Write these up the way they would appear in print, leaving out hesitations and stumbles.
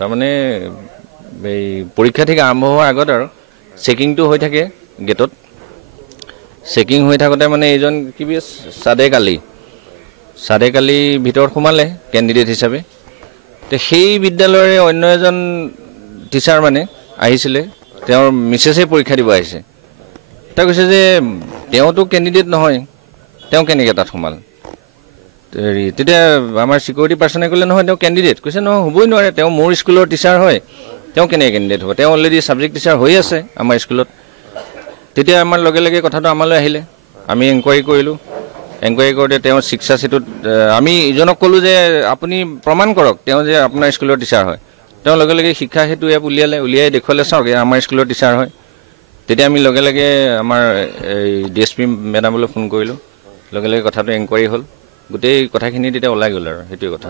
তাৰমানে এই পৰীক্ষা ঠিক আৰম্ভ হোৱাৰ আগত আৰু চেকিংটো হৈ থাকে গেটত চেকিং হৈ থাকোঁতে মানে এইজন কিবি চাদেক আলি ভিতৰত সোমালে কেণ্ডিডেট হিচাপে তো সেই বিদ্যালয়ৰে অন্য এজন টিচাৰ মানে আহিছিলে তেওঁৰ মিছেছে পৰীক্ষা দিব আহিছে তেওঁ কৈছে যে তেওঁতো কেণ্ডিডেট নহয় তেওঁ কেনেকৈ তাত সোমাল হেৰি তেতিয়া আমাৰ চিকিউৰিটি পাৰ্চনে ক'লে নহয় তেওঁ কেণ্ডিডেট কৈছে নহয় হ'বই নোৱাৰে তেওঁ মোৰ স্কুলৰ টিচাৰ হয় তেওঁ কেনেকৈ কেণ্ডিডেট হ'ব তেওঁ অলৰেডি ছাবজেক্ট টিচাৰ হৈ আছে আমাৰ স্কুলত তেতিয়া আমাৰ লগে লগে কথাটো আমালৈ আহিলে আমি এনকুৱাৰী কৰিলোঁ এনকুৱাৰী কৰোঁতে তেওঁ শিক্ষা সেতুত আমি ইজনক ক'লোঁ যে আপুনি প্ৰমাণ কৰক তেওঁ যে আপোনাৰ স্কুলৰ টিচাৰ হয় তেওঁ লগে লগে শিক্ষা সেতু এপ উলিয়াই দেখুৱালে চাওক আমাৰ স্কুলৰ টিচাৰ হয় তেতিয়া আমি লগে লগে আমাৰ এই DSP মেডামলৈ ফোন কৰিলোঁ লগে লগে কথাটো এনকুৱাৰী হ'ল গোটেই কথাখিনি তেতিয়া ওলাই গ'ল আৰু সেইটোৱে কথা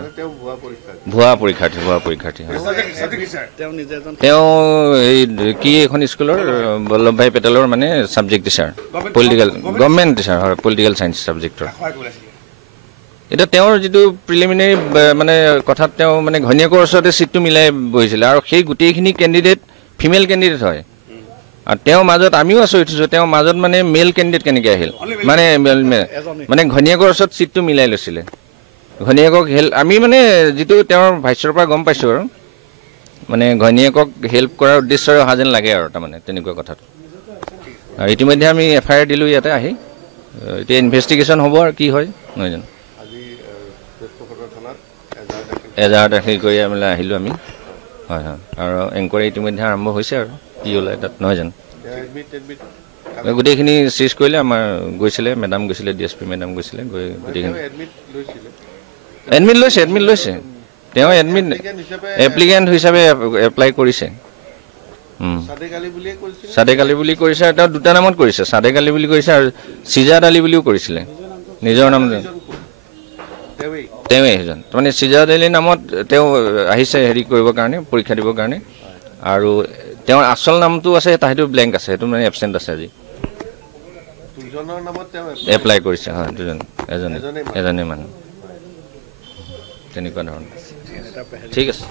ভুৱা পৰীক্ষাৰ্থী তেওঁ এই কি এখন স্কুলৰ বল্লভভাই পেটেলৰ মানে ছাবজেক্ট টিচাৰ গভৰ্ণমেণ্ট টিচাৰ হয় পলিটিকেল ছায়েন্স ছাবজেক্টৰ এতিয়া তেওঁৰ যিটো প্ৰিলিমিনাৰী মানে কথাত তেওঁ মানে ঘৈণীয়েকৰ ওচৰতে ছিটটো মিলাই বহিছিলে আৰু সেই গোটেইখিনি কেণ্ডিডেট ফিমেল কেণ্ডিডেট হয় আৰু তেওঁৰ মাজত আমিও আচৰিত হৈছোঁ তেওঁৰ মাজত মানে মেল কেণ্ডিডেট কেনেকৈ আহিল মানে ঘৈণীয়েকৰ ওচৰত ছিটটো মিলাই লৈছিলে ঘৈণীয়েকক আমি মানে যিটো তেওঁৰ ভাষ্যৰ পৰা গম পাইছোঁ আৰু মানে ঘৈণীয়েকক হেল্প কৰাৰ উদ্দেশ্যৰে অহা যেন লাগে আৰু তাৰমানে তেনেকুৱা কথাটো আৰু ইতিমধ্যে আমি FIR দিলোঁ ইয়াতে আহি এতিয়া ইনভেষ্টিগেশ্যন হ'ব আৰু কি হয় নহয় জানো এজাহাৰ দাখিল কৰি আমি আহিলোঁ আমি হয় আৰু এনকুৱাৰী ইতিমধ্যে আৰম্ভ হৈছে আৰু কি ওলাই তাত নহয় জানো গোটেইখিনি চিজ কৰিলে আমাৰ গৈছিলে মেডাম গৈছিলে DSP মেডাম গৈছিলে গৈ গোটেইখিনি এডমিট লৈছে তেওঁ এডমিট এপ্লিকেণ্ট হিচাপে এপ্লাই কৰিছে চাদেক আলি বুলি কৰিছে আৰু তেওঁ দুটা নামত কৰিছে চাদেক আলি বুলি কৰিছে আৰু চিজাদ আলি বুলিও কৰিছিলে নিজৰ নাম তেওঁৱেই সেইজন তাৰমানে চিজাদ আলিৰ নামত তেওঁ আহিছে হেৰি কৰিবৰ কাৰণে পৰীক্ষা দিবৰ কাৰণে আৰু তেওঁৰ আচল নামটো আছে সেইটো ব্লেংক আছে সেইটো মানে এবচেণ্ট আছে আজি এপ্লাই কৰিছে হয় দুজন এজনে মানুহ তেনেকুৱা ধৰণৰ ঠিক আছে